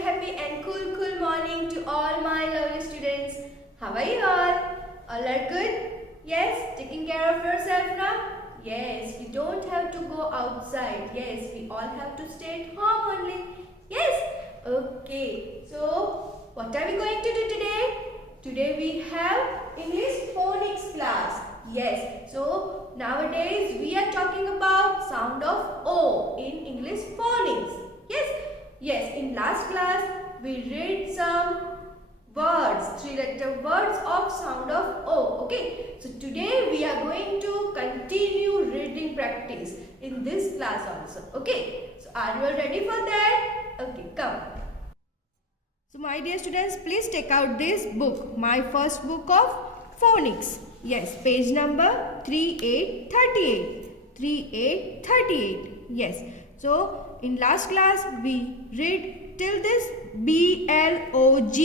happy and cool morning to all my lovely students. How are you all? All are good? Yes, taking care of yourself now? Yes, you don't have to go outside. Yes, we all have to stay at home only. Yes? Okay, so what are we going to do today? Today we have English phonics class. Yes, so nowadays we are talking about sound of O in English phonics. Yes? Yes, in last class we read some words, 3-letter words of sound of O. Okay, so today we are going to continue reading practice in this class also. Okay, so are you all ready for that? Okay, come. So my dear students, please take out this book, my first book of phonics. Yes, page number 3838. 3838. Yes. So in last class we read till this BLOG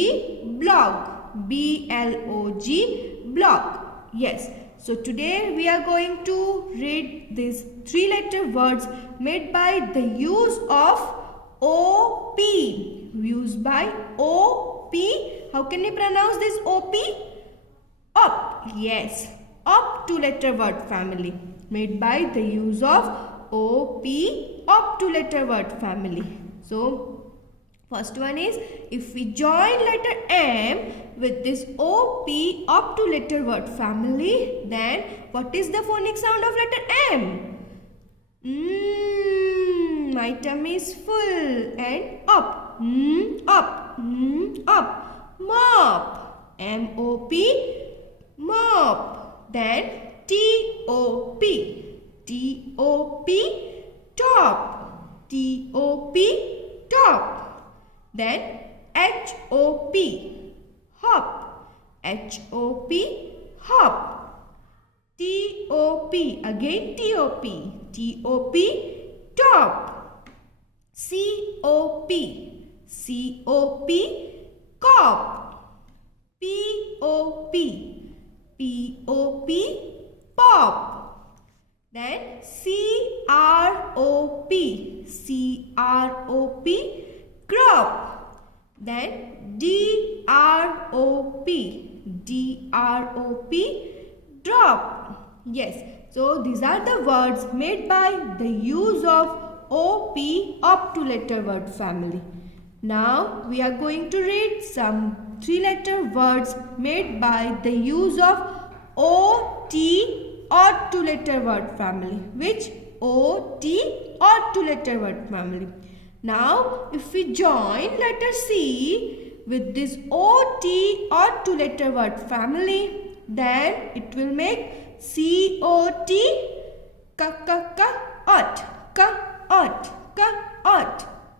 blog. BLOG blog. Yes. So today we are going to read these 3-letter words made by the use of OP. Used by OP. How can we pronounce this OP? Up. Yes. Up 2-letter word family. Made by the use of OP. Up 2-letter word family. So, first one is, if we join letter M with this OP up 2-letter word family, then what is the phonic sound of letter M? My tummy is full. And up. Up. Up. Mop. M-O-P. Mop. Then T-O-P. T-O-P. Top. T-O-P. Top. Then H-O-P. Hop. H-O-P. Hop. T-O-P. Again T-O-P. T-O-P. Top. C-O-P. C-O-P. Cop. P-O-P. P-O-P. Pop. Then C-R-O-P. C-R-O-P. Crop. Then D-R-O-P. D-R-O-P. Drop. Yes. So these are the words made by the use of OP up 2-letter word family. Now we are going to read some 3-letter words made by the use of OT odd 2-letter word family. Which? OT odd 2-letter word family. Now if we join letter C with this OT odd 2-letter word family, then it will make C-O-T ot.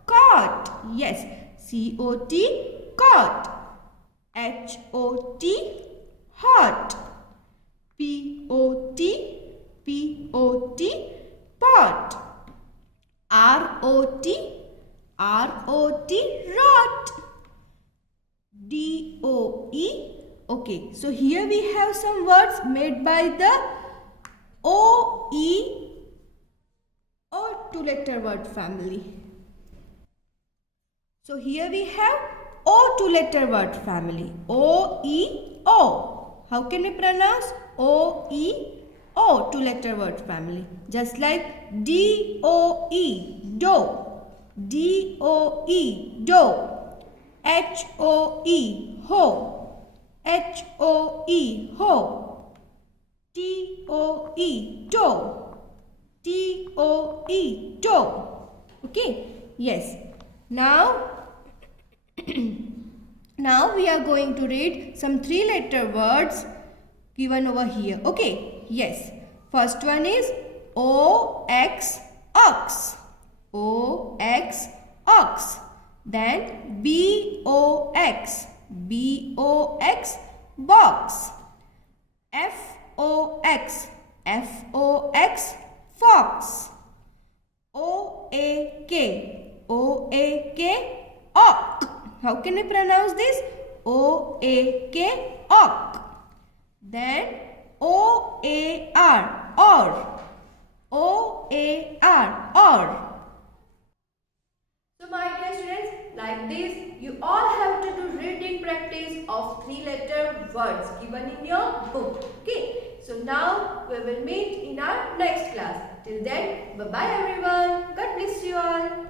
Cot. Yes. C-O-T. Cot. H-O-T. Hot. P-O-T. P-O-T. Pot. R-O-T. R-O-T. Rot. D-O-E. Okay. So here we have some words made by the O-E or 2-letter word family. So here we have O 2-letter word family. O-E-O. How can we pronounce O-E-O 2-letter word family? Just like D-O-E, do. D-O-E, do. H-O-E, ho. H-O-E, ho. T-O-E, toe. T-O-E, toe. Okay. Yes. Now we are going to read some 3-letter words given over here. Okay. Yes. First one is O-X, ox. O-X, ox. Then B-O-X. B-O-X, box. F-O-X. F-O-X, fox. O-A-K. O-A-K, ock. How can we pronounce this? O-A-K, ock. Then O-A-R, or. O-A-R, or. So my dear students, like this, you all have to do reading practice of 3-letter words given in your book. Okay. So now we will meet in our next class. Till then, bye-bye everyone. God bless you all.